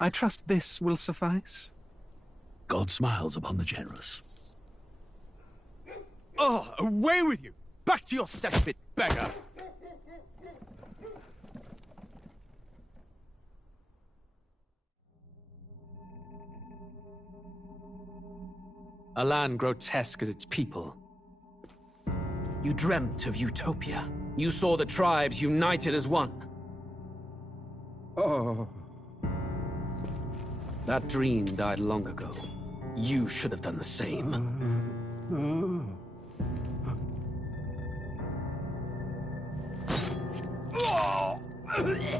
I trust this will suffice. God smiles upon the generous. Oh, away with you! Back to your cesspit, beggar! A land grotesque as its people. You dreamt of utopia. You saw the tribes united as one. Oh. That dream died long ago. You should have done the same.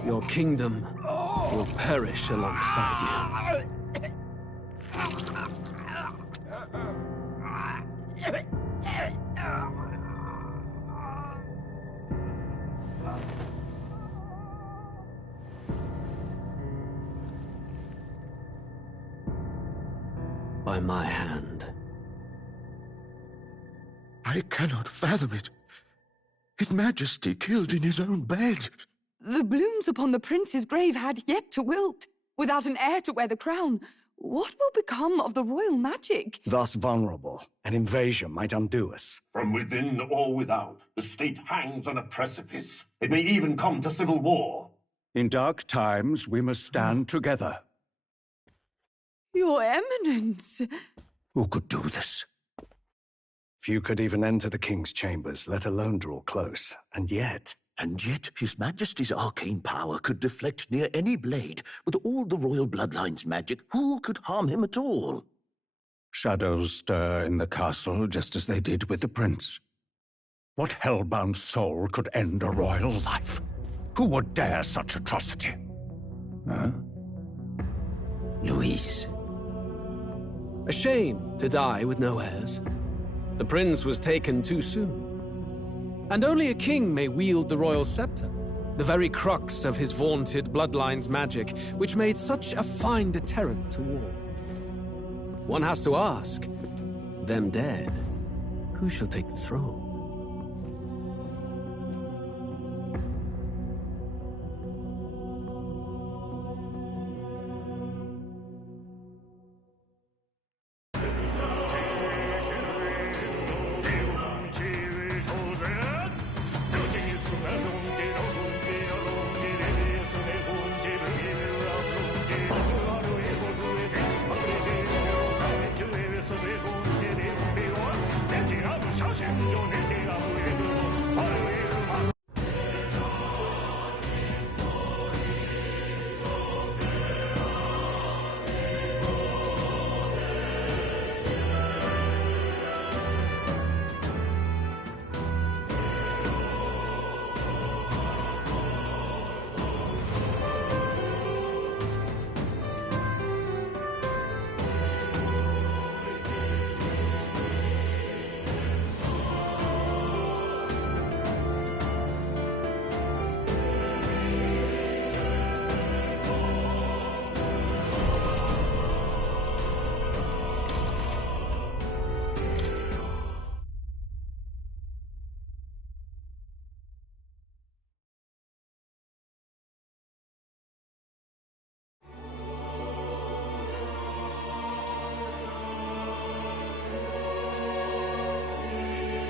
Your kingdom will perish alongside you. By my hand. I cannot fathom it. His Majesty killed in his own bed. The blooms upon the prince's grave had yet to wilt. Without an heir to wear the crown, what will become of the royal magic? Thus vulnerable, an invasion might undo us. From within or without, the state hangs on a precipice. It may even come to civil war. In dark times, we must stand together. Your Eminence! Who could do this? Few could even enter the king's chambers, let alone draw close. And yet His Majesty's arcane power could deflect near any blade. With all the royal bloodline's magic, who could harm him at all? shadows stir in the castle just as they did with the prince. What hellbound soul could end a royal life? Who would dare such atrocity? Huh? Luis. A shame to die with no heirs. The prince was taken too soon. And only a king may wield the royal scepter, the very crux of his vaunted bloodline's magic, which made such a fine deterrent to war. One has to ask, them dead, who shall take the throne?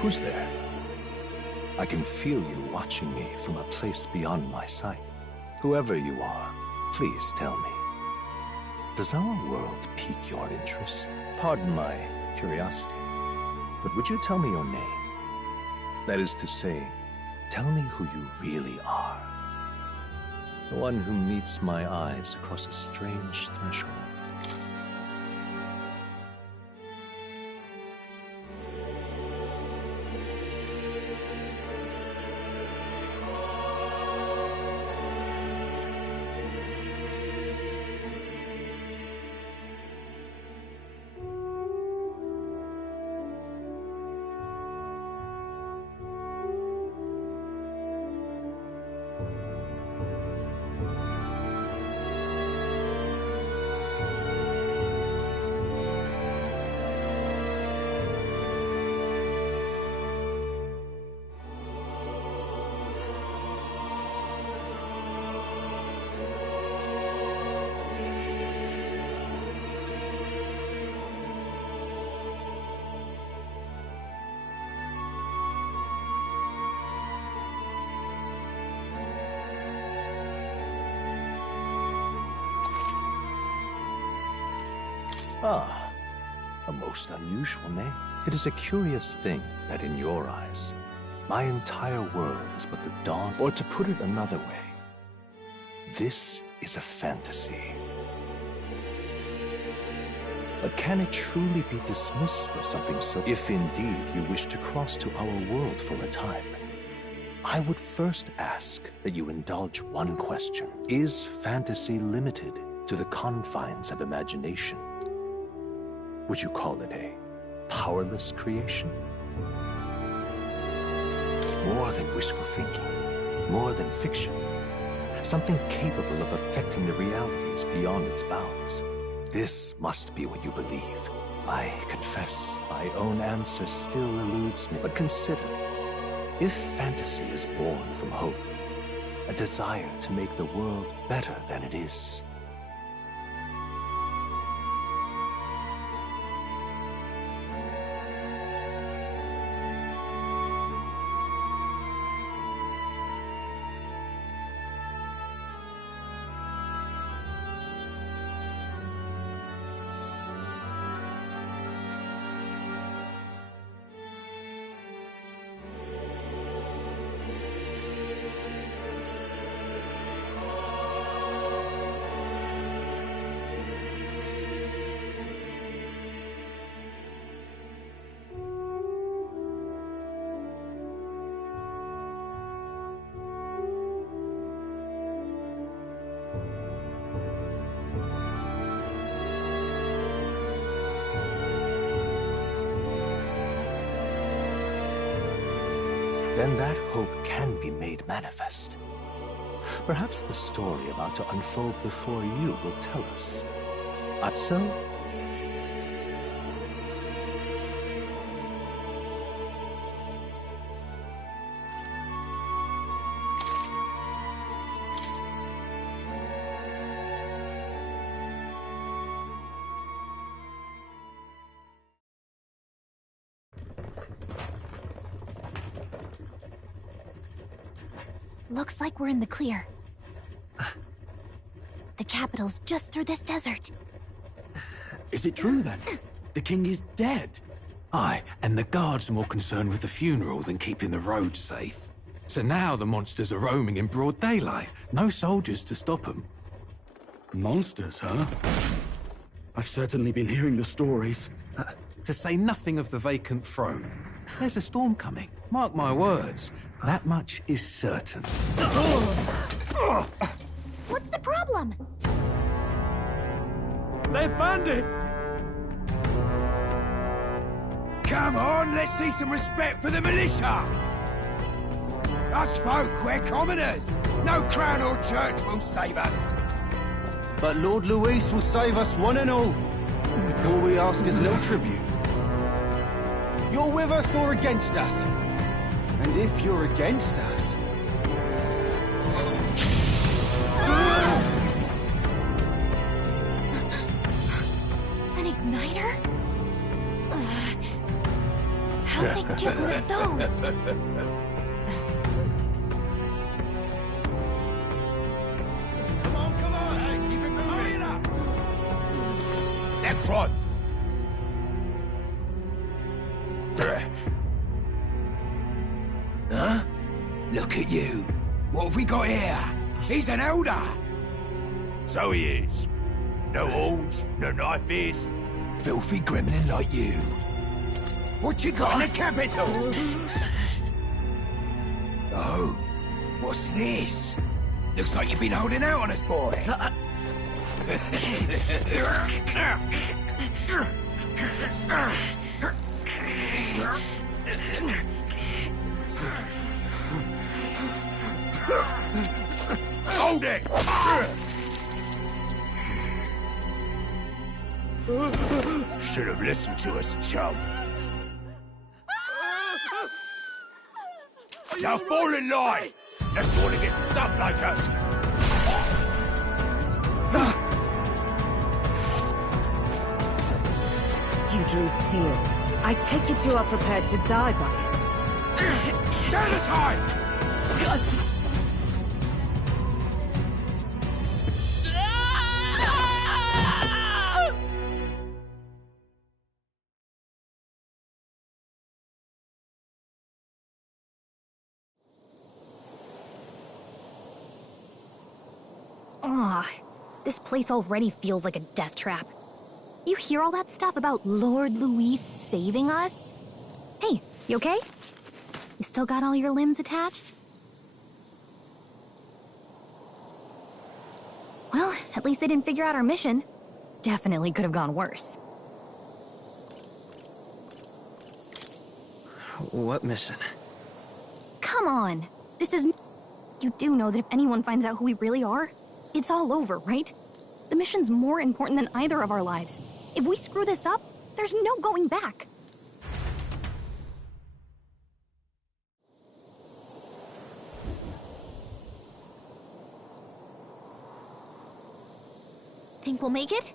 Who's there? I can feel you watching me from a place beyond my sight. Whoever you are, please tell me. Does our world pique your interest? Pardon my curiosity, but would you tell me your name? That is to say, tell me who you really are. The one who meets my eyes across a strange threshold. Ah, a most unusual name. It is a curious thing that in your eyes, my entire world is but the dawn. Or to put it another way, this is a fantasy. But can it truly be dismissed as something so? If indeed you wish to cross to our world for a time, I would first ask that you indulge one question. Is fantasy limited to the confines of imagination? Would you call it a powerless creation? More than wishful thinking, more than fiction. Something capable of affecting the realities beyond its bounds. This must be what you believe. I confess, my own answer still eludes me. But consider, if fantasy is born from hope, a desire to make the world better than it is, then that hope can be made manifest. Perhaps the story about to unfold before you will tell us. So? Looks like we're in the clear. The capital's just through this desert. Is it true then? The king is dead? Aye, and the guards are more concerned with the funeral than keeping the roads safe. So now the monsters are roaming in broad daylight. No soldiers to stop them. Monsters, huh? I've certainly been hearing the stories. To say nothing of the vacant throne. There's a storm coming. Mark my words. That much is certain. What's the problem? They're bandits! Come on, let's see some respect for the militia! Us folk, we're commoners. No crown or church will save us. But Lord Luis will save us one and all. All we ask is a little tribute. You're with us or against us? And if you're against us... An igniter? How'd they get one of those? Come on! Hey, keep it moving! Hurry it up! Next one! Huh? Look at you. What have we got here? He's an elder. So he is. No horns, no knife is. Filthy gremlin like you. What you got in the capital? Oh, what's this? Looks like you've been holding out on us, boy. Hold it! Should have listened to us, chum. Now fall in line! Let's want to get stuck like us! You drew steel. I take it you are prepared to die by it. Stand aside! This place already feels like a death trap. You hear all that stuff about Lord Louis saving us? Hey, you okay? You still got all your limbs attached? Well, at least they didn't figure out our mission. Definitely could have gone worse. What mission? Come on! This is... You do know that if anyone finds out who we really are, it's all over, right? The mission's more important than either of our lives. If we screw this up, there's no going back. Think we'll make it?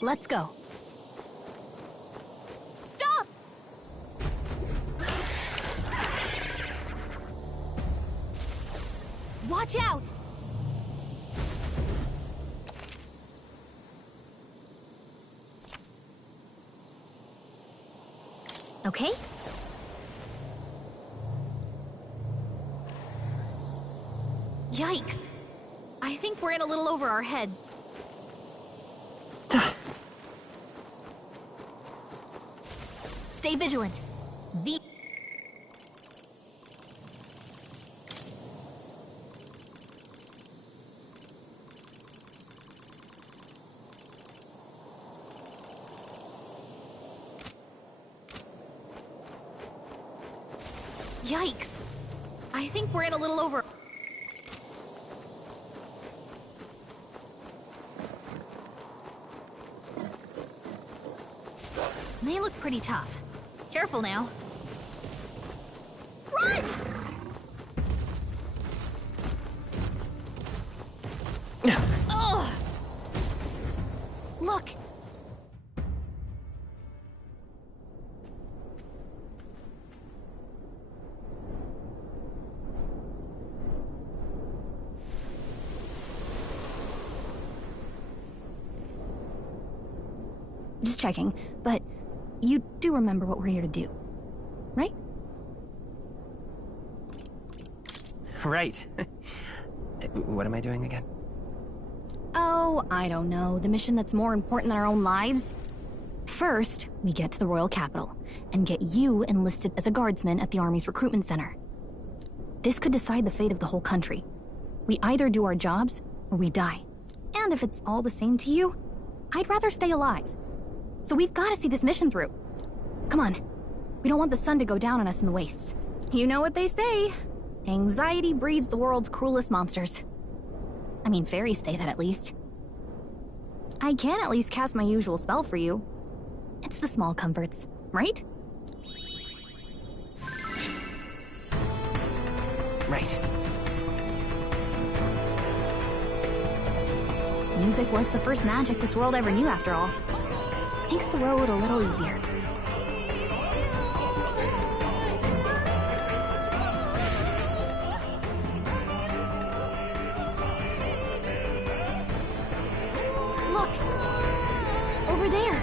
Let's go. Stop! Watch out! Okay? Yikes! I think we're in a little over our heads. Stay vigilant. Yikes! I think we're in a little over... They look pretty tough. Careful now. Run! Ugh! Look! Just checking, but you do remember what we're here to do, right? Right. What am I doing again? Oh, I don't know. The mission that's more important than our own lives? First, we get to the royal capital and get you enlisted as a guardsman at the army's recruitment center. This could decide the fate of the whole country. We either do our jobs or we die. And if it's all the same to you, I'd rather stay alive. So we've got to see this mission through. Come on. We don't want the sun to go down on us in the wastes. You know what they say. Anxiety breeds the world's cruelest monsters. I mean, fairies say that at least. I can at least cast my usual spell for you. It's the small comforts, right? Right. Music was the first magic this world ever knew, after all. Makes the road a little easier. Look! Over there!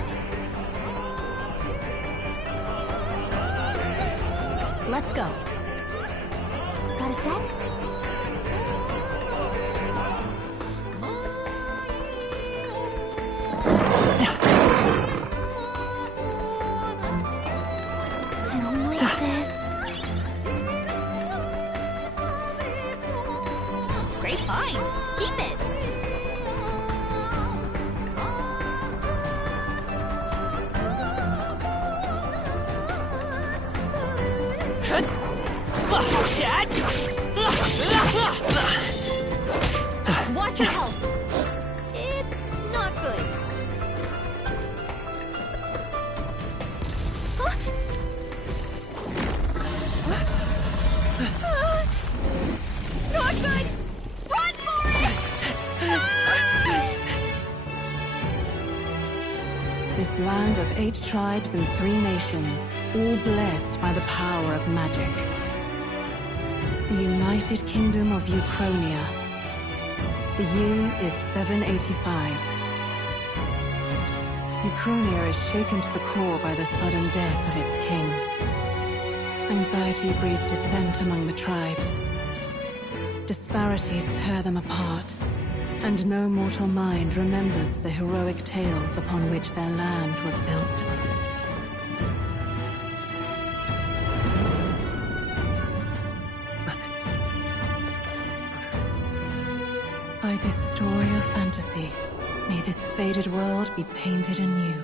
Let's go. Got a sec? Watch your health. It's not good. Not good. Run for it. This land of 8 tribes and 3 nations, all blessed by the power of magic. The United Kingdom of Uchronia. The year is 785. Uchronia is shaken to the core by the sudden death of its king. Anxiety breeds dissent among the tribes. Disparities tear them apart, and no mortal mind remembers the heroic tales upon which their land was built. By this story of fantasy, may this faded world be painted anew.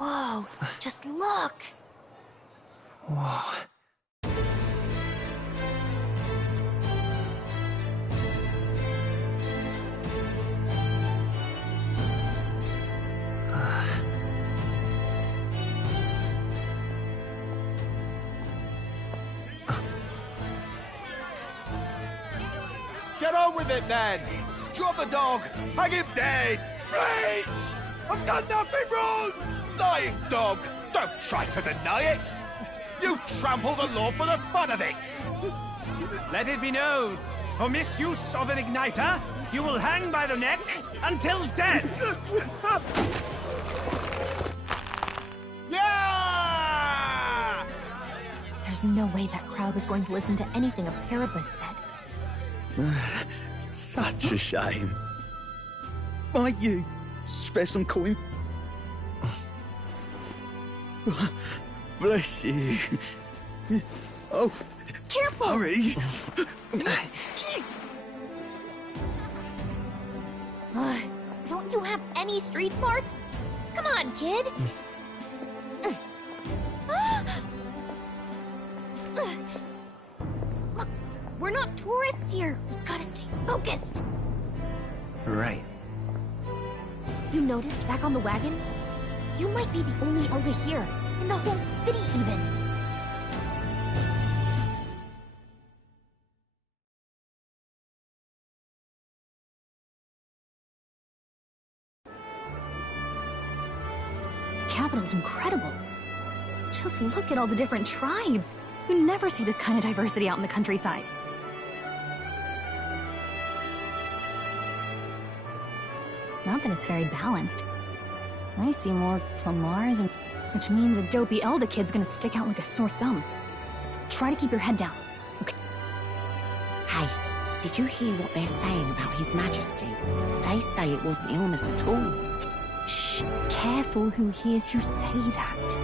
Whoa, just look! Whoa. Get on with it, then! Drop the dog! Hang him dead! Please! I've done nothing wrong! Dying dog! Don't try to deny it! You trample the law for the fun of it! Let it be known, for misuse of an igniter, you will hang by the neck until dead! Yeah! There's no way that crowd was going to listen to anything a Paribus said. Such a shame. Might you spare some coin? Bless you. Oh, careful! Hurry! Don't you have any street smarts? Come on, kid! Look, we're not tourists here. We gotta stay focused. Right. You noticed back on the wagon? You might be the only Elder here, in the whole city even. Capital's incredible. Just look at all the different tribes. You never see this kind of diversity out in the countryside. Not that it's very balanced. I see more Flamars, and which means a dopey Elder kid's gonna stick out like a sore thumb. Try to keep your head down, okay? Hey, did you hear what they're saying about His Majesty? They say it wasn't illness at all. Shh, careful who hears you say that.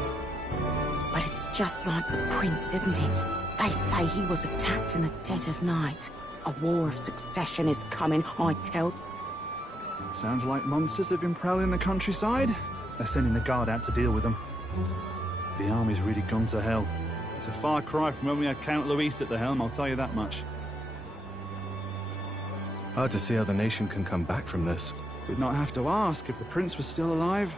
But it's just like the prince, isn't it? They say he was attacked in the dead of night. A war of succession is coming, I tell. Sounds like monsters have been prowling the countryside. They're sending the guard out to deal with them. The army's really gone to hell. It's a far cry from when we had Count Luis at the helm, I'll tell you that much. Hard to see how the nation can come back from this. We'd not have to ask if the prince was still alive.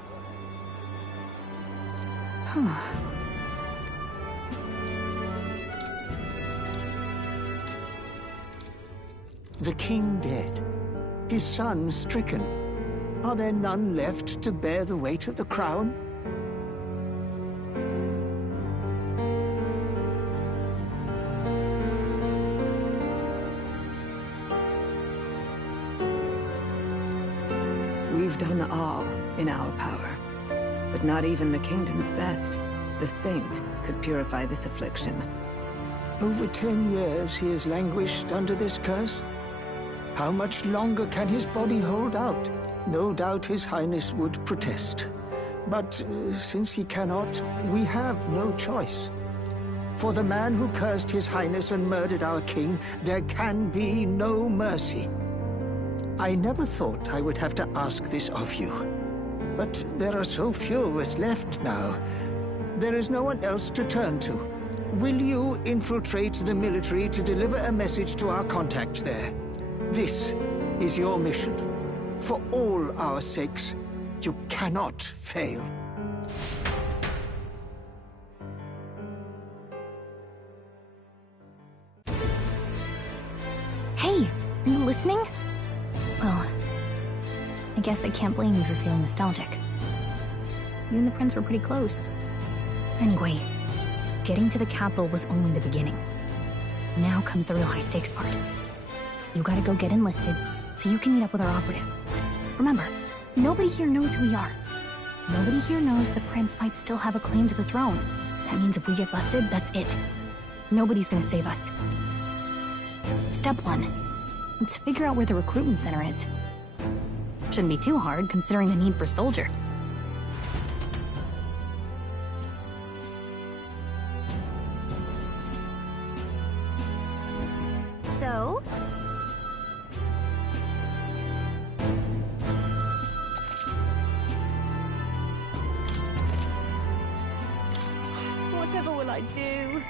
The king dead, his son stricken. Are there none left to bear the weight of the crown? We've done all in our power, but not even the kingdom's best, the saint, could purify this affliction. Over 10 years he has languished under this curse. How much longer can his body hold out? No doubt His Highness would protest. But since he cannot, we have no choice. For the man who cursed His Highness and murdered our king, there can be no mercy. I never thought I would have to ask this of you. But there are so few of us left now. There is no one else to turn to. will you infiltrate the military to deliver a message to our contact there? This is your mission. For all our sakes, you cannot fail. Hey, are you listening? Well, I guess I can't blame you for feeling nostalgic. You and the prince were pretty close. Anyway, getting to the capital was only the beginning. Now comes the real high-stakes part. You gotta go get enlisted, so you can meet up with our operative. Remember, nobody here knows who we are. Nobody here knows the prince might still have a claim to the throne. That means if we get busted, that's it. Nobody's gonna save us. Step 1. Let's figure out where the recruitment center is. Shouldn't be too hard, considering the need for soldier. So? Whatever will I do?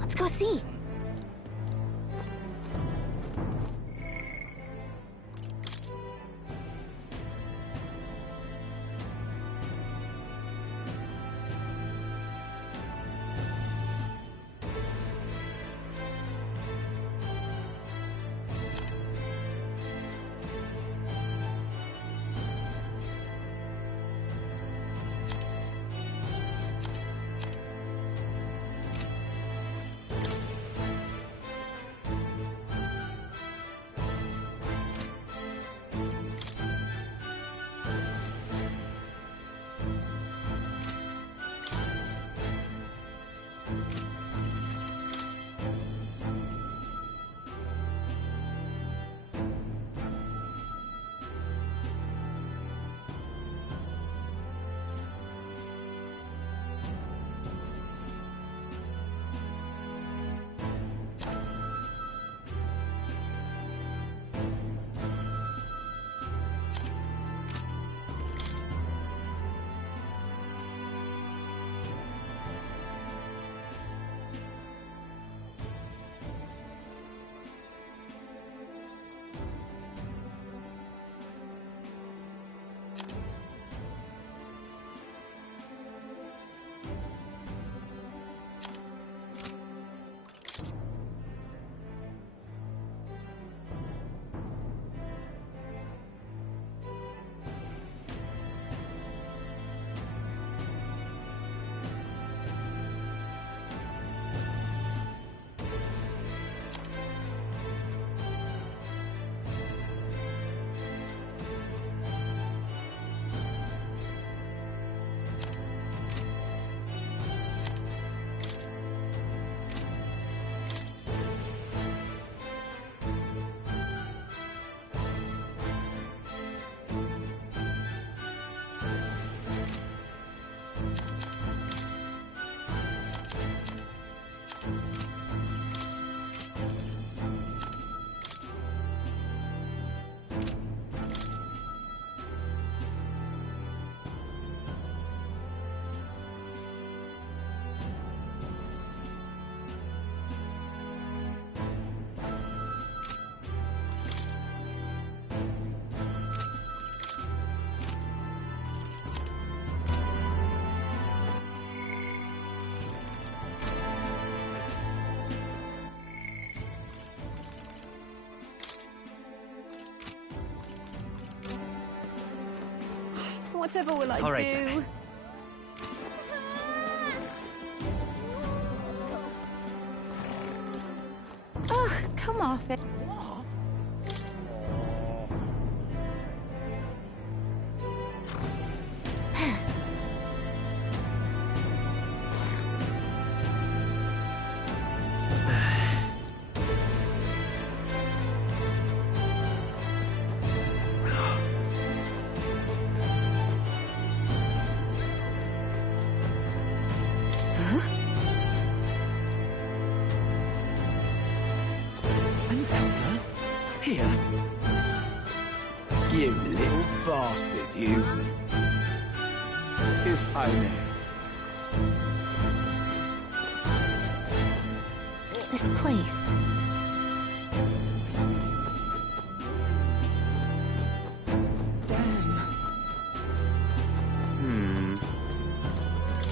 Let's go see. Whatever will I All right, do? then. Ugh, come off it. Here. You little bastard, you. If I may. This place. Damn.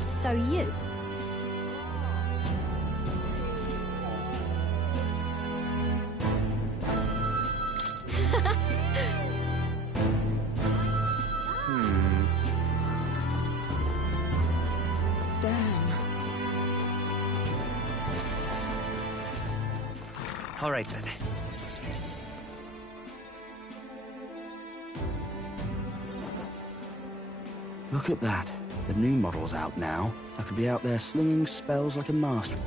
So you? Damn. All right then. Look at that. The new model's out now. I could be out there slinging spells like a master.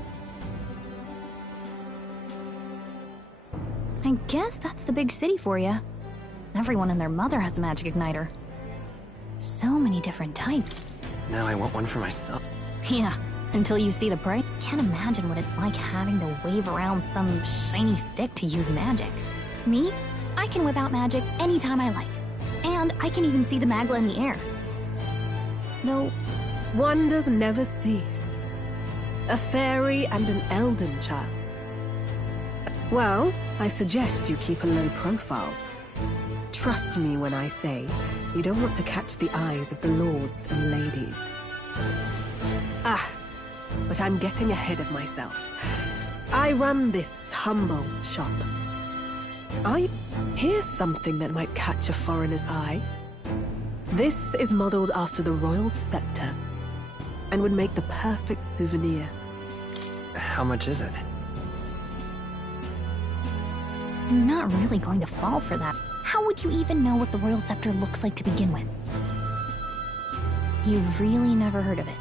I guess that's the big city for you. Everyone and their mother has a magic igniter. So many different types. Now I want one for myself. Yeah, until you see the price. Can't imagine what it's like having to wave around some shiny stick to use magic. Me? I can whip out magic anytime I like. And I can even see the Magla in the air. Though... Wonders never cease. A fairy and an elden child. Well, I suggest you keep a low profile. Trust me when I say you don't want to catch the eyes of the lords and ladies. Ah, but I'm getting ahead of myself. I run this humble shop. Here's something that might catch a foreigner's eye. This is modeled after the royal scepter and would make the perfect souvenir. How much is it? I'm not really going to fall for that. How would you even know what the royal scepter looks like to begin with? You've really never heard of it.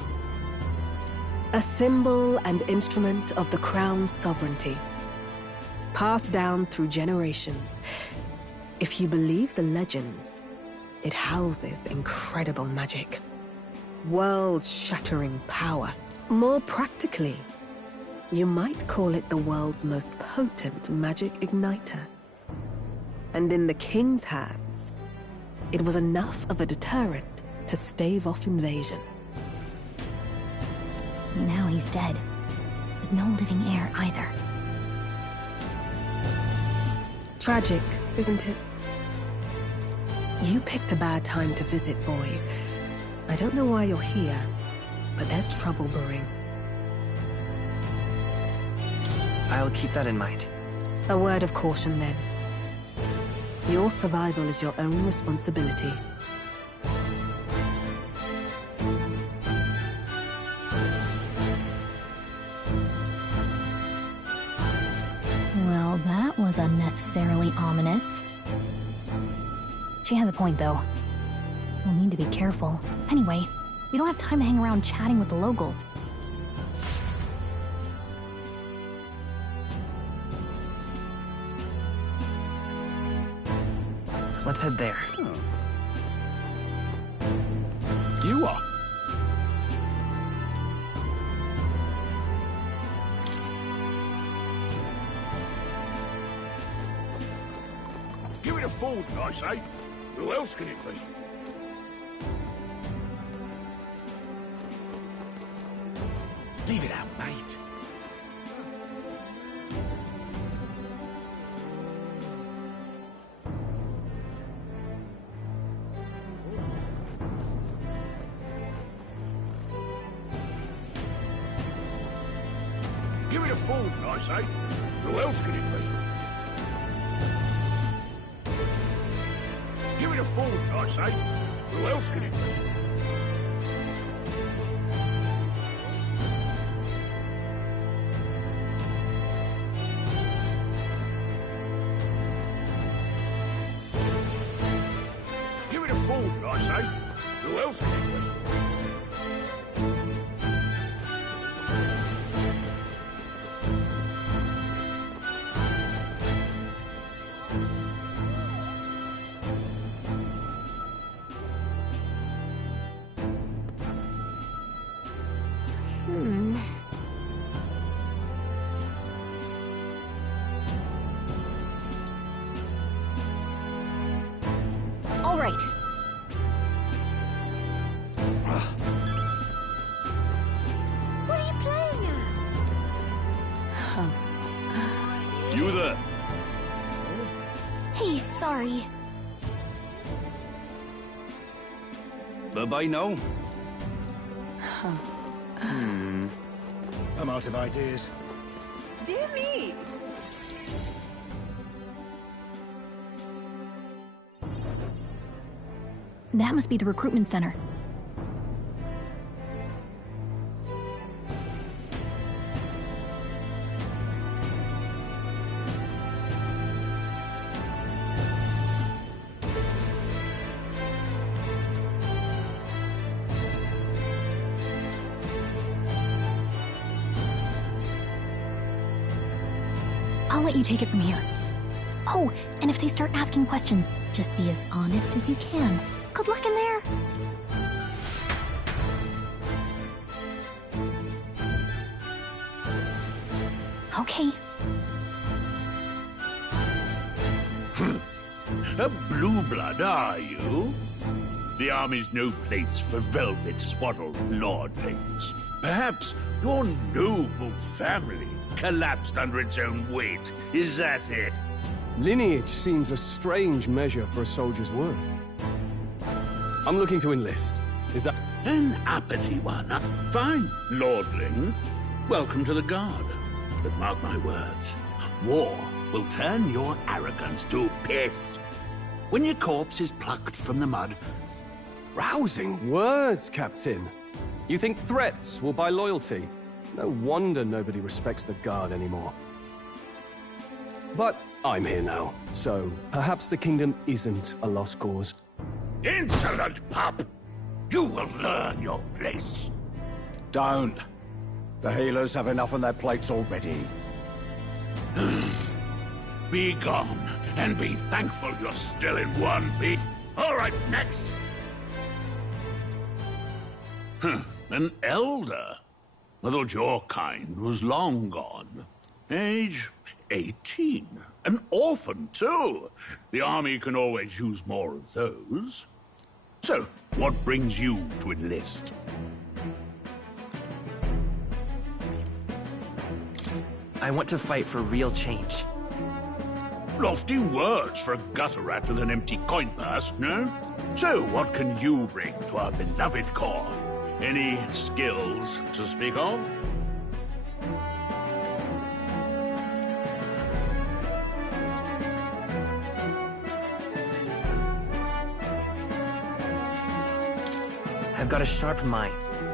A symbol and instrument of the crown's sovereignty. Passed down through generations. If you believe the legends, it houses incredible magic. World-shattering power. More practically, you might call it the world's most potent magic igniter. And in the king's hands, it was enough of a deterrent to stave off invasion. Now he's dead, with no living heir either. Tragic, isn't it? You picked a bad time to visit, boy. I don't know why you're here, but there's trouble brewing. I'll keep that in mind. A word of caution, then. Your survival is your own responsibility. Well, that was unnecessarily ominous. She has a point, though. We'll need to be careful. Anyway, we don't have time to hang around chatting with the locals. Let's head there. You are. Give it a fold, I say. Who else can it be? Leave it out, mate. Give it a fold, I say. Who else can it be? Give it a fold, I say. Who else can it be? Give it a fold, I say. Who else can it be? All right. What are you playing at? You there? Hey, sorry. Bye-bye now. I'm out of ideas. Dear me! That must be the recruitment center. I'll let you take it from here. Oh, and if they start asking questions, just be as honest as you can. Good luck in there. Okay. A blue blood, are you? The army's no place for velvet-swaddled lordlings. Perhaps your noble family collapsed under its own weight. Is that it? Lineage seems a strange measure for a soldier's worth. I'm looking to enlist. Is that... An uppity one. Fine, lordling. Welcome to the Guard. But mark my words, war will turn your arrogance to piss. When your corpse is plucked from the mud... Rousing words, Captain. You think threats will buy loyalty? No wonder nobody respects the Guard anymore. But I'm here now, so perhaps the kingdom isn't a lost cause. Insolent pup! You will learn your place. Don't. The healers have enough on their plates already. Be gone, and be thankful you're still in one piece. All right, next. An elder? I thought your kind was long gone. Age 18. An orphan, too. The army can always use more of those. So, what brings you to enlist? I want to fight for real change. Lofty words for a gutter rat with an empty coin purse, no? So, what can you bring to our beloved corps? Any skills to speak of? I've got a sharp mind.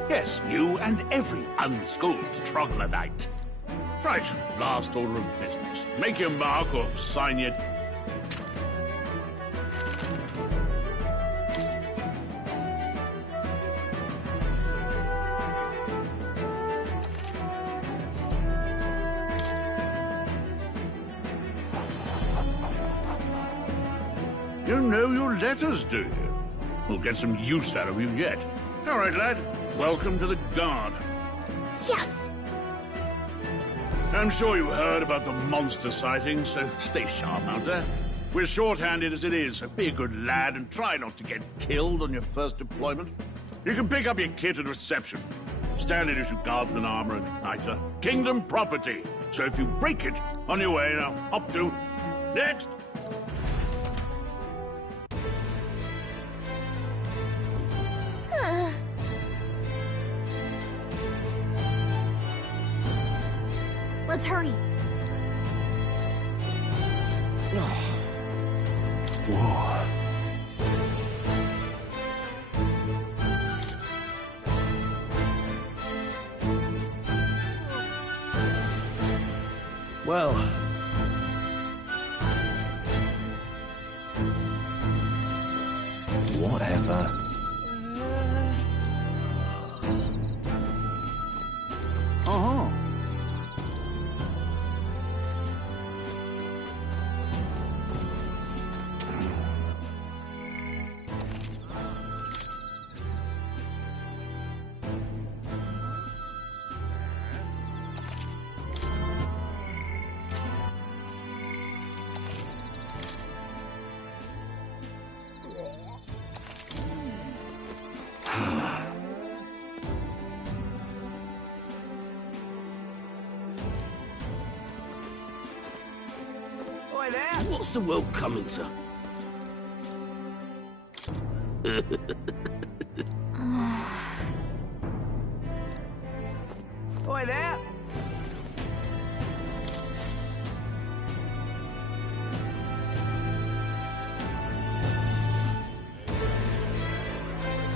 Yes, you and every unschooled troglodyte. Right, last order of business. Make your mark or sign your... You know your letters, do you? We'll get some use out of you yet. All right, lad. Welcome to the Guard. Yes! I'm sure you heard about the monster sighting, so stay sharp out there. We're short-handed as it is, so be a good lad and try not to get killed on your first deployment. You can pick up your kit at reception. Standard issue guardsman armor and igniter. Kingdom property. So if you break it, on your way now. Up to... Next! Let's hurry. Whoa. Well... Whatever. Uh-huh. What's the world coming to? Oi there!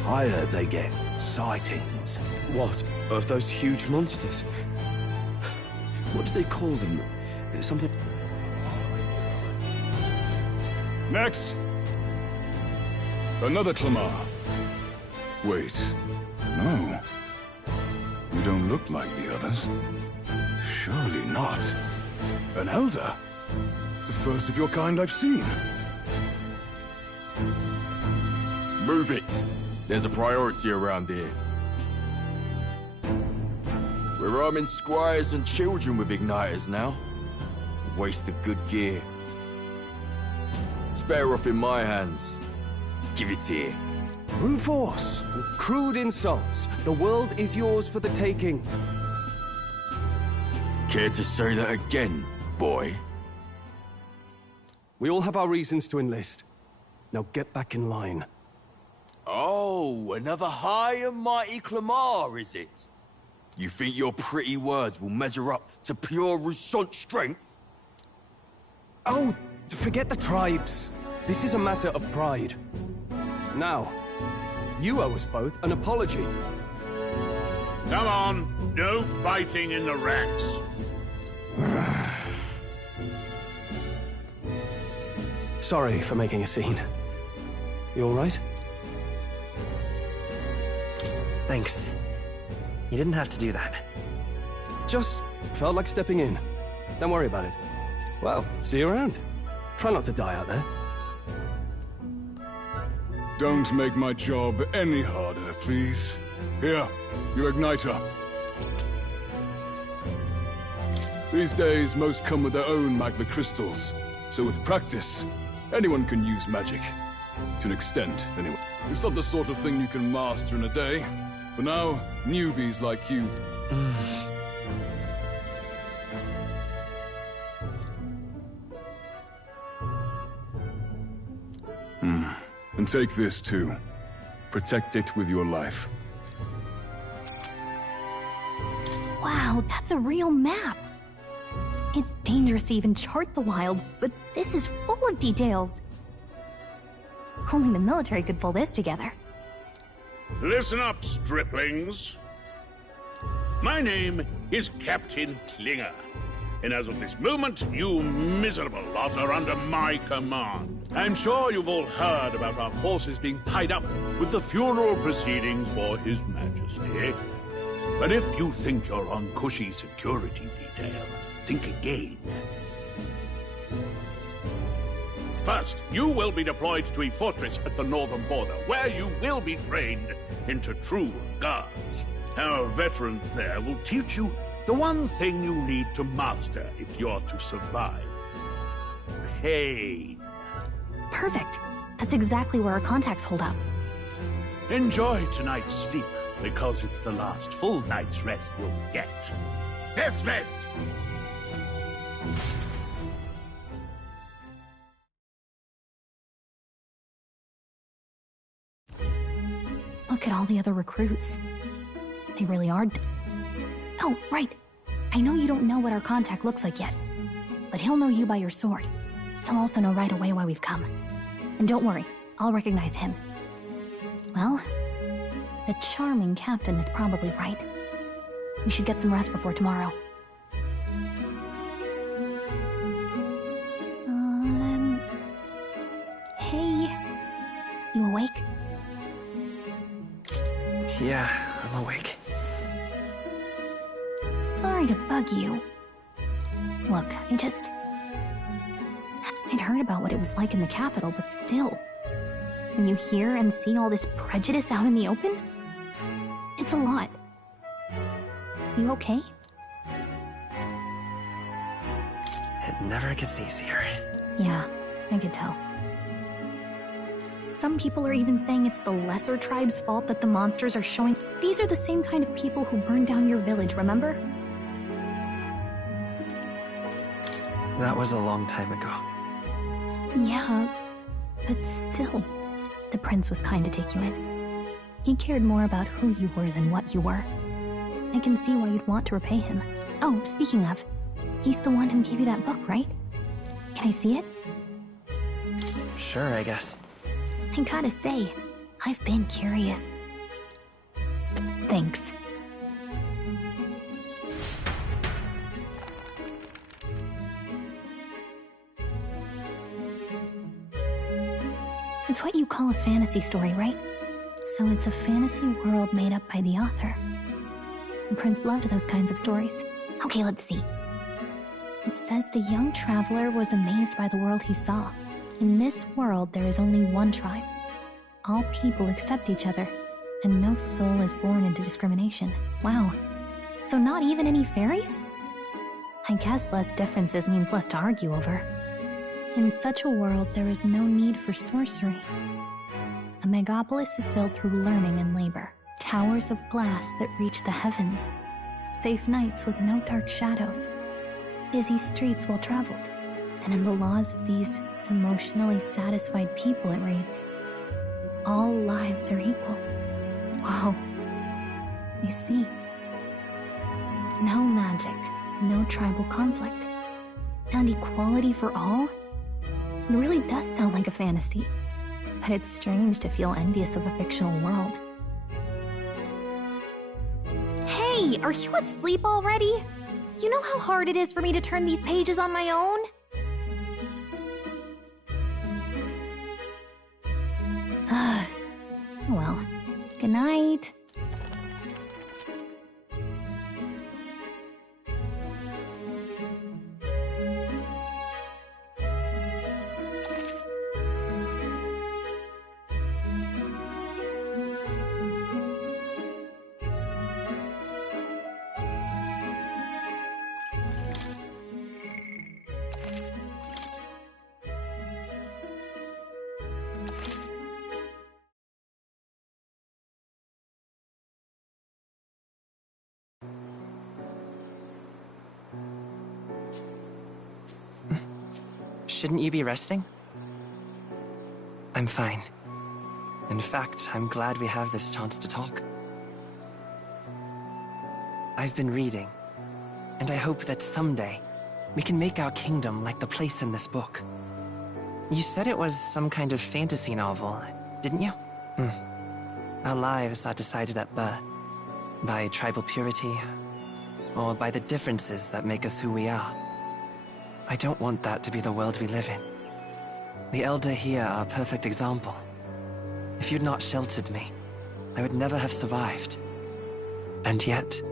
I heard they get sightings. What? Of those huge monsters? What do they call them? Something... Next! Another Clamar. Wait. No. You don't look like the others. Surely not. An elder? It's the first of your kind I've seen. Move it. There's a priority around here. We're arming squires and children with igniters now. Waste of good gear. It's better off in my hands. Give it here. Brute force, crude insults. The world is yours for the taking. Care to say that again, boy? We all have our reasons to enlist. Now get back in line. Oh, another high and mighty Clamar, is it? You think your pretty words will measure up to pure Roussant strength? Oh, forget the tribes. This is a matter of pride. Now, you owe us both an apology. Come on, no fighting in the ranks. Sorry for making a scene. You all right? Thanks. You didn't have to do that. Just felt like stepping in. Don't worry about it. Well, see you around. Try not to die out there. Don't make my job any harder, please. Here, your igniter. These days, most come with their own magma crystals. So with practice, anyone can use magic. To an extent, anyway. It's not the sort of thing you can master in a day. For now, newbies like you... And take this, too. Protect it with your life. Wow, that's a real map. It's dangerous to even chart the wilds, but this is full of details. Only the military could pull this together. Listen up, striplings. My name is Captain Klinger, and as of this moment, you miserable lot are under my command. I'm sure you've all heard about our forces being tied up with the funeral proceedings for His Majesty. But if you think you're on cushy security detail, think again. First, you will be deployed to a fortress at the northern border, where you will be trained into true guards. Our veterans there will teach you the one thing you need to master if you're to survive. Pain. Perfect. That's exactly where our contacts hold up. Enjoy tonight's sleep, because it's the last full night's rest you'll get. Dismissed! Look at all the other recruits. They really are... Oh, right. I know you don't know what our contact looks like yet, but he'll know you by your sword. He'll also know right away why we've come. And don't worry, I'll recognize him. Well, the charming captain is probably right. We should get some rest before tomorrow. Hey. You awake? Yeah, I'm awake. Sorry to bug you. Look, I'd heard about what it was like in the capital, but still. When you hear and see all this prejudice out in the open, it's a lot. You okay? It never gets easier. Yeah, I could tell. Some people are even saying it's the lesser tribe's fault that the monsters are showing. These are the same kind of people who burned down your village, remember? That was a long time ago. Yeah, but still, the prince was kind to take you in. He cared more about who you were than what you were. I can see why you'd want to repay him. Oh, speaking of, he's the one who gave you that book, right? Can I see it? Sure, I guess. I gotta say, I've been curious. Thanks. It's what you call a fantasy story, right? So it's a fantasy world made up by the author. The prince loved those kinds of stories. Okay, let's see. It says the young traveler was amazed by the world he saw. In this world, there is only one tribe. All people accept each other, and no soul is born into discrimination. Wow. So not even any fairies? I guess less differences means less to argue over. In such a world, there is no need for sorcery. A megapolis is built through learning and labor. Towers of glass that reach the heavens. Safe nights with no dark shadows. Busy streets well traveled. And in the laws of these emotionally satisfied people, it reads, all lives are equal. Whoa. I see. No magic, no tribal conflict. And equality for all? It really does sound like a fantasy. But it's strange to feel envious of a fictional world. Hey, are you asleep already? You know how hard it is for me to turn these pages on my own? Well, good night. Shouldn't you be resting? I'm fine. In fact, I'm glad we have this chance to talk. I've been reading, and I hope that someday we can make our kingdom like the place in this book. You said it was some kind of fantasy novel, didn't you? Our lives are decided at birth, by tribal purity, or by the differences that make us who we are. I don't want that to be the world we live in. The Elder here are a perfect example. If you'd not sheltered me, I would never have survived. And yet,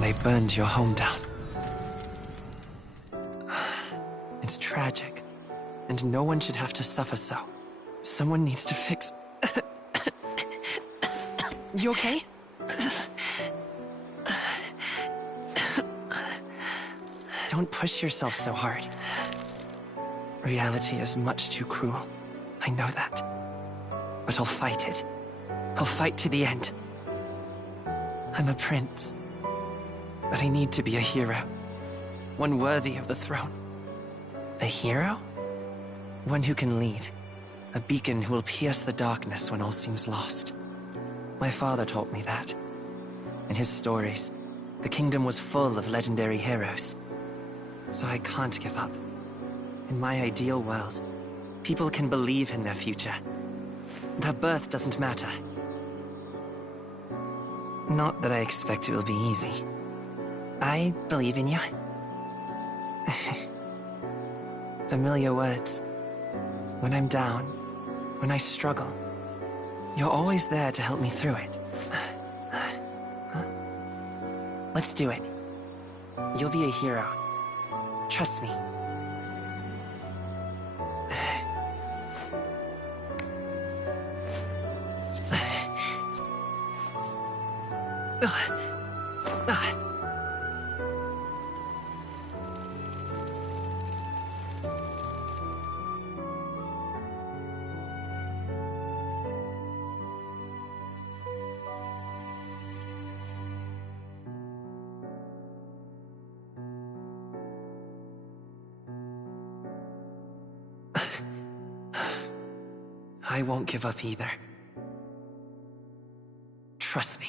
they burned your home down. It's tragic, and no one should have to suffer so. Someone needs to fix... You okay? Don't push yourself so hard. Reality is much too cruel. I know that. But I'll fight it. I'll fight to the end. I'm a prince. But I need to be a hero. One worthy of the throne. A hero? One who can lead. A beacon who will pierce the darkness when all seems lost. My father taught me that. In his stories, the kingdom was full of legendary heroes. So I can't give up. In my ideal world, people can believe in their future. Their birth doesn't matter. Not that I expect it will be easy. I believe in you. Familiar words. When I'm down, when I struggle, you're always there to help me through it. Let's do it. You'll be a hero. Trust me. I won't give up either. Trust me.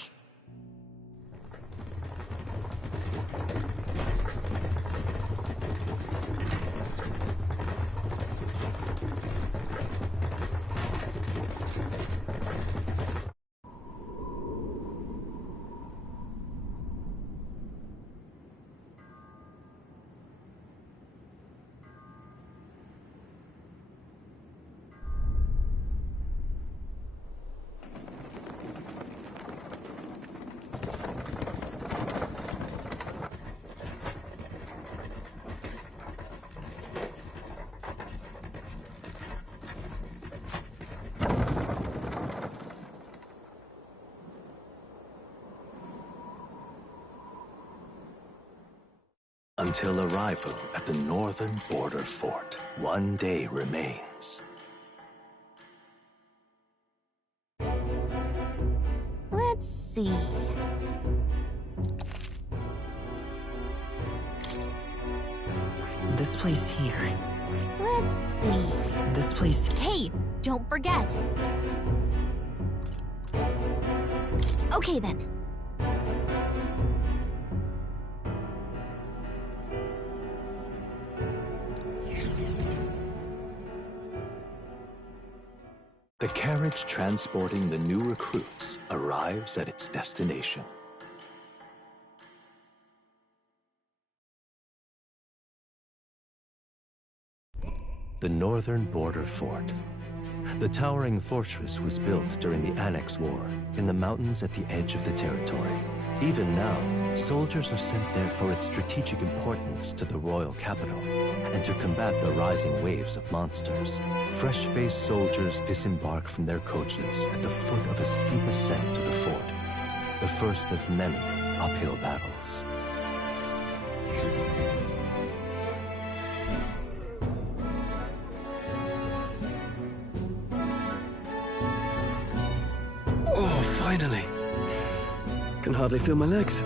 Until arrival at the northern border fort, one day remains. Let's see. This place here. Let's see. This place. Hey, don't forget. Okay then. The carriage transporting the new recruits arrives at its destination. The northern border fort. The towering fortress was built during the Annex War in the mountains at the edge of the territory. Even now, soldiers are sent there for its strategic importance to the royal capital and to combat the rising waves of monsters. Fresh-faced soldiers disembark from their coaches at the foot of a steep ascent to the fort, the first of many uphill battles. Oh, finally. Can hardly feel my legs.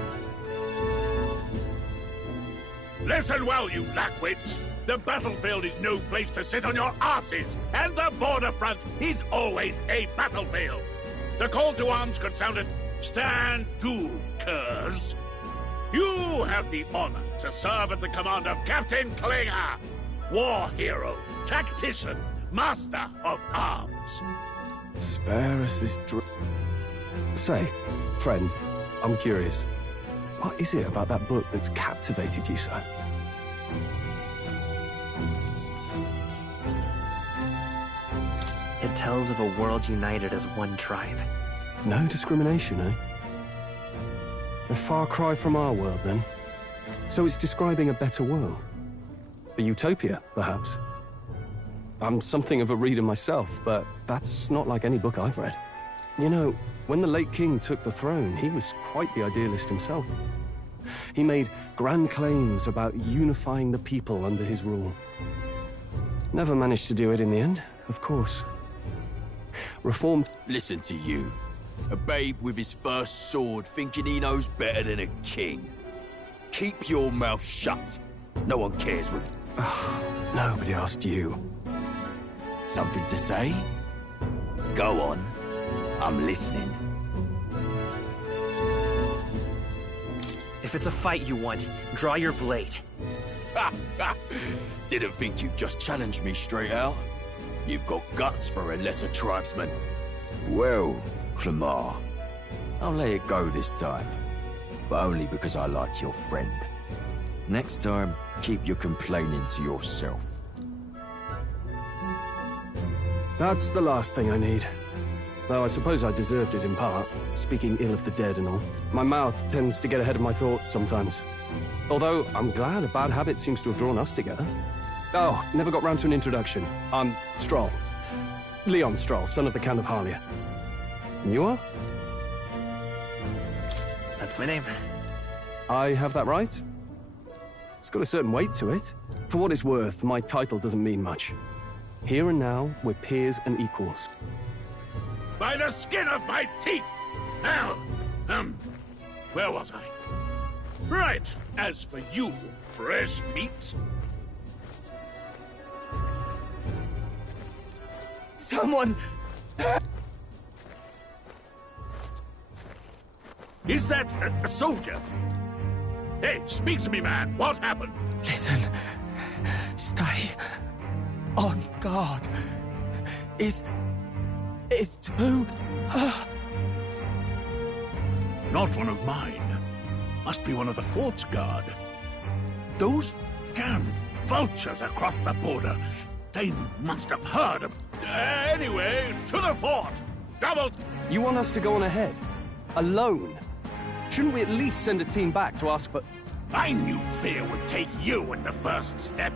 Listen well, you lackwits. The battlefield is no place to sit on your asses, and the border front is always a battlefield. The call to arms could sound at stand to, curs. You have the honor to serve at the command of Captain Klinger, war hero, tactician, master of arms. Spare us this Say, friend, I'm curious. What is it about that book that's captivated you so? It tells of a world united as one tribe. No discrimination, eh? A far cry from our world, then. So it's describing a better world. A utopia, perhaps. I'm something of a reader myself, but that's not like any book I've read. You know, when the late king took the throne, he was quite the idealist himself. He made grand claims about unifying the people under his rule. Never managed to do it in the end, of course. Reformed... Listen to you. A babe with his first sword thinking he knows better than a king. Keep your mouth shut. No one cares what... Nobody asked you. Something to say? Go on. I'm listening. If it's a fight you want, draw your blade. Didn't think you'd just challenge me straight out. You've got guts for a lesser tribesman. Well, Clemar, I'll let it go this time. But only because I like your friend. Next time, keep your complaining to yourself. That's the last thing I need. Though I suppose I deserved it in part, speaking ill of the dead and all. My mouth tends to get ahead of my thoughts sometimes. Although, I'm glad a bad habit seems to have drawn us together. Oh, never got round to an introduction. I'm Stroll. Leon Stroll, son of the Count of Harlia. And you are? That's my name. I have that right? It's got a certain weight to it. For what it's worth, my title doesn't mean much. Here and now, we're peers and equals. By the skin of my teeth! Now, where was I? Right, as for you, fresh meat... Someone Is that a soldier? Hey, speak to me, man. What happened? Listen. Stay on guard. It's too... Not one of mine. Must be one of the fort's guard. Those damn vultures across the border. They must have heard of... anyway, to the fort! Double... You want us to go on ahead? Alone? Shouldn't we at least send a team back to ask for... I knew fear would take you at the first step.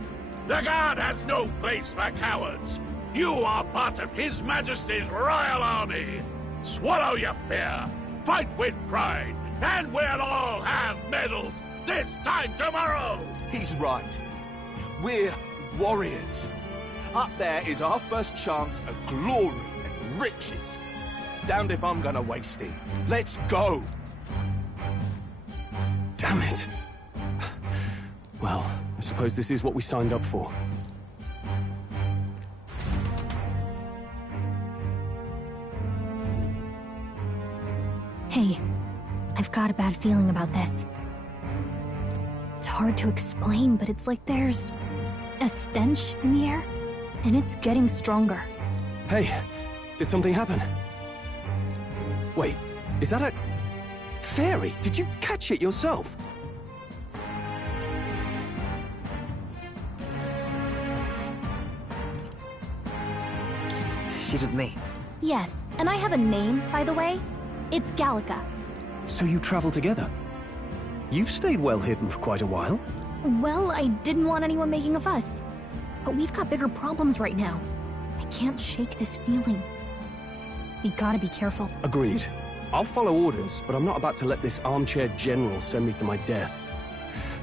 The guard has no place for cowards. You are part of His Majesty's Royal Army. Swallow your fear. Fight with pride. And we'll all have medals this time tomorrow. He's right. We're warriors. Up there is our first chance at glory and riches. Damned if I'm gonna waste it. Let's go! Damn it. Well, I suppose this is what we signed up for. Hey, I've got a bad feeling about this. It's hard to explain, but it's like there's a stench in the air, and it's getting stronger. Hey, did something happen? Wait, is that a... fairy? Did you catch it yourself? She's with me. Yes, and I have a name, by the way. It's Gallica. So you travel together? You've stayed well hidden for quite a while. Well, I didn't want anyone making a fuss. But we've got bigger problems right now. I can't shake this feeling. We gotta be careful. Agreed. I'll follow orders, but I'm not about to let this armchair general send me to my death.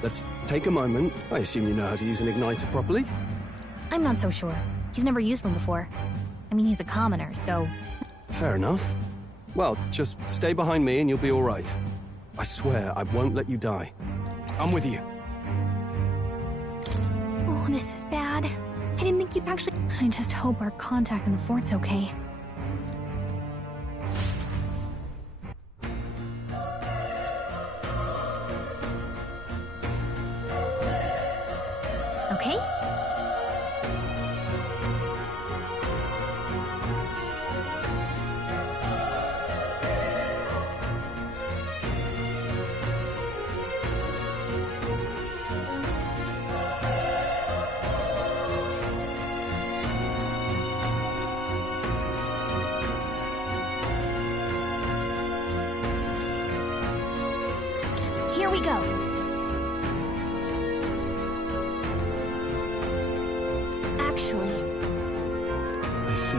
Let's take a moment. I assume you know how to use an igniter properly? I'm not so sure. He's never used one before. I mean, he's a commoner, so... Fair enough. Well, just stay behind me and you'll be all right. I swear I won't let you die. I'm with you. Oh, this is bad. I didn't think you'd actually... I just hope our contact in the fort's okay. Okay? Here we go. Actually... I see.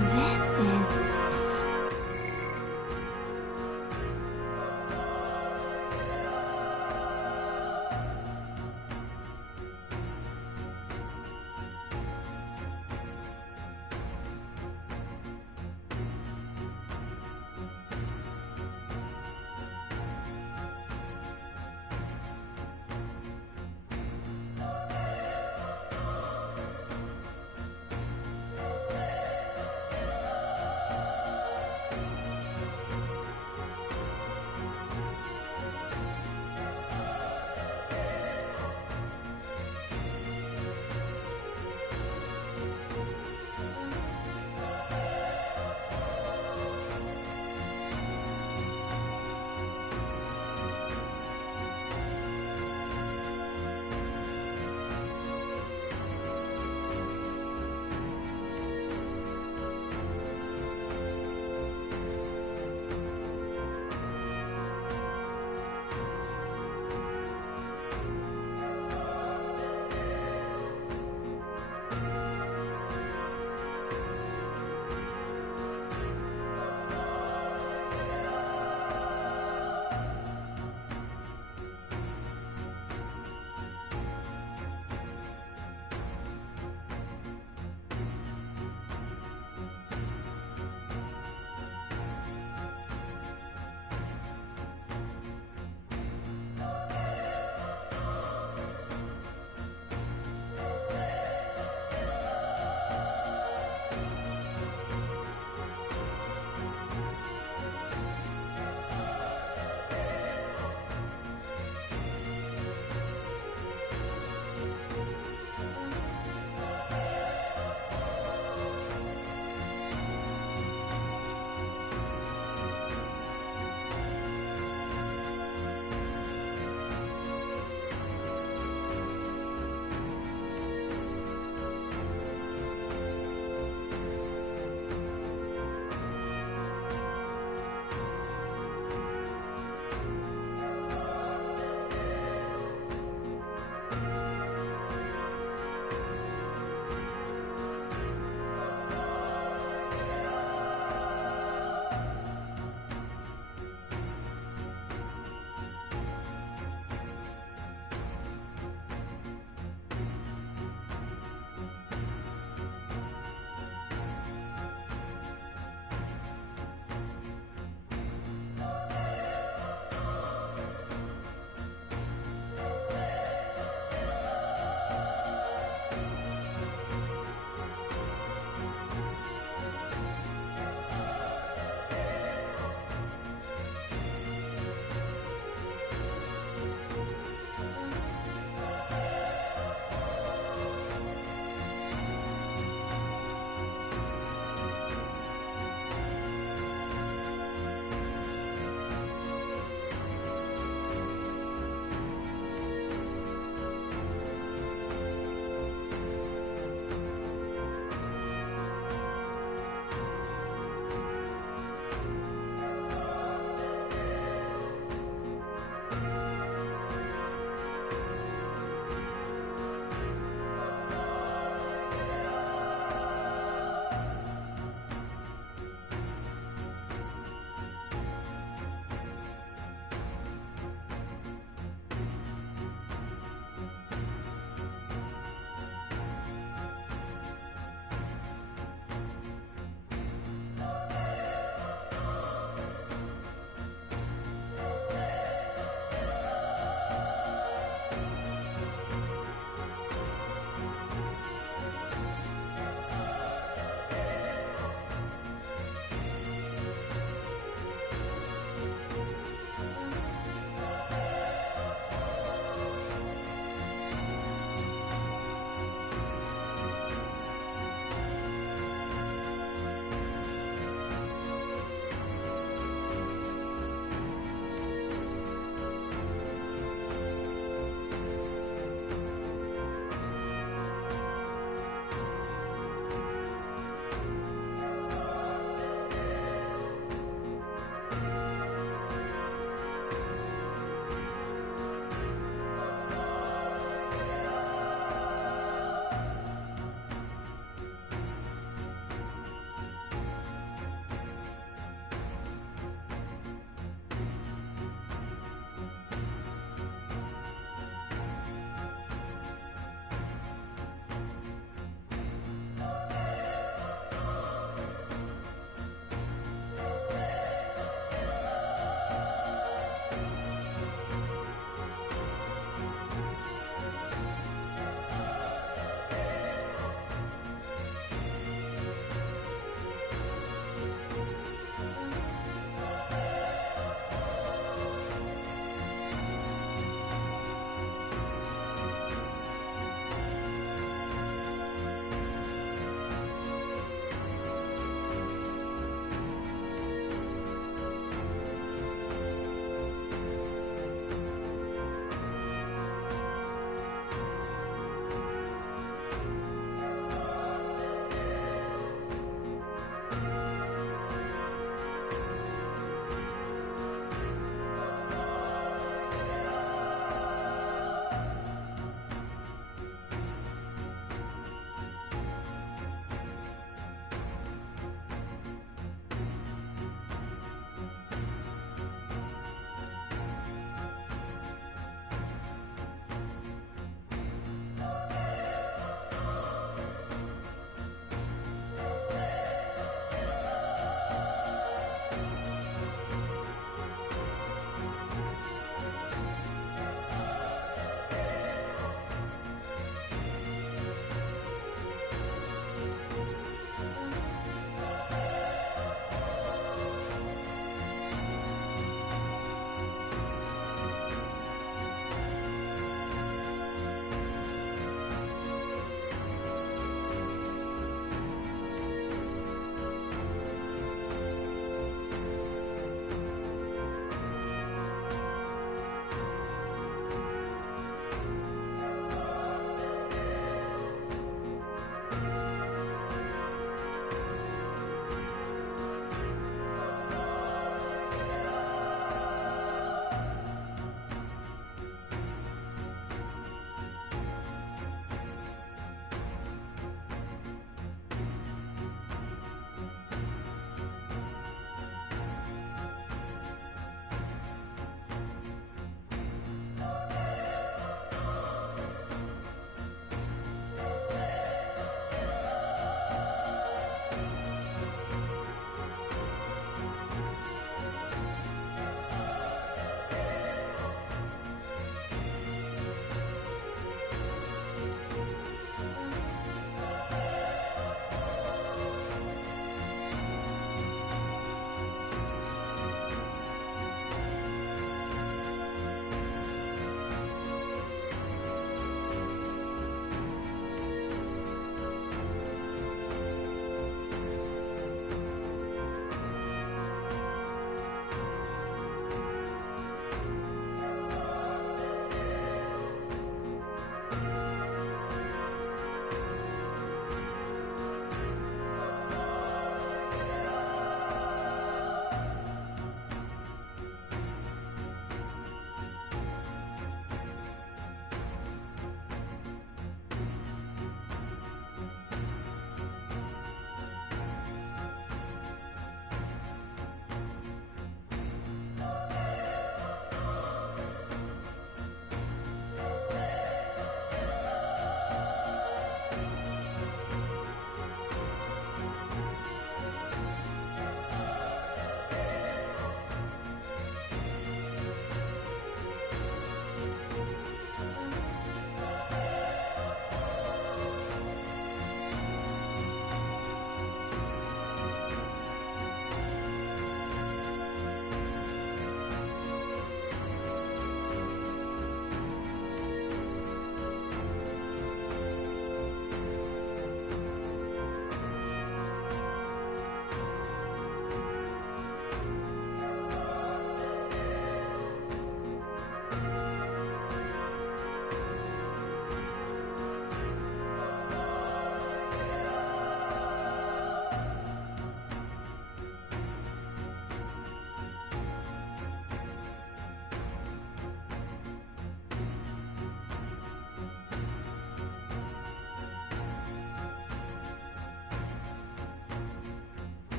This is...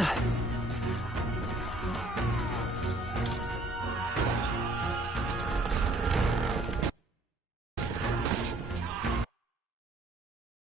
the...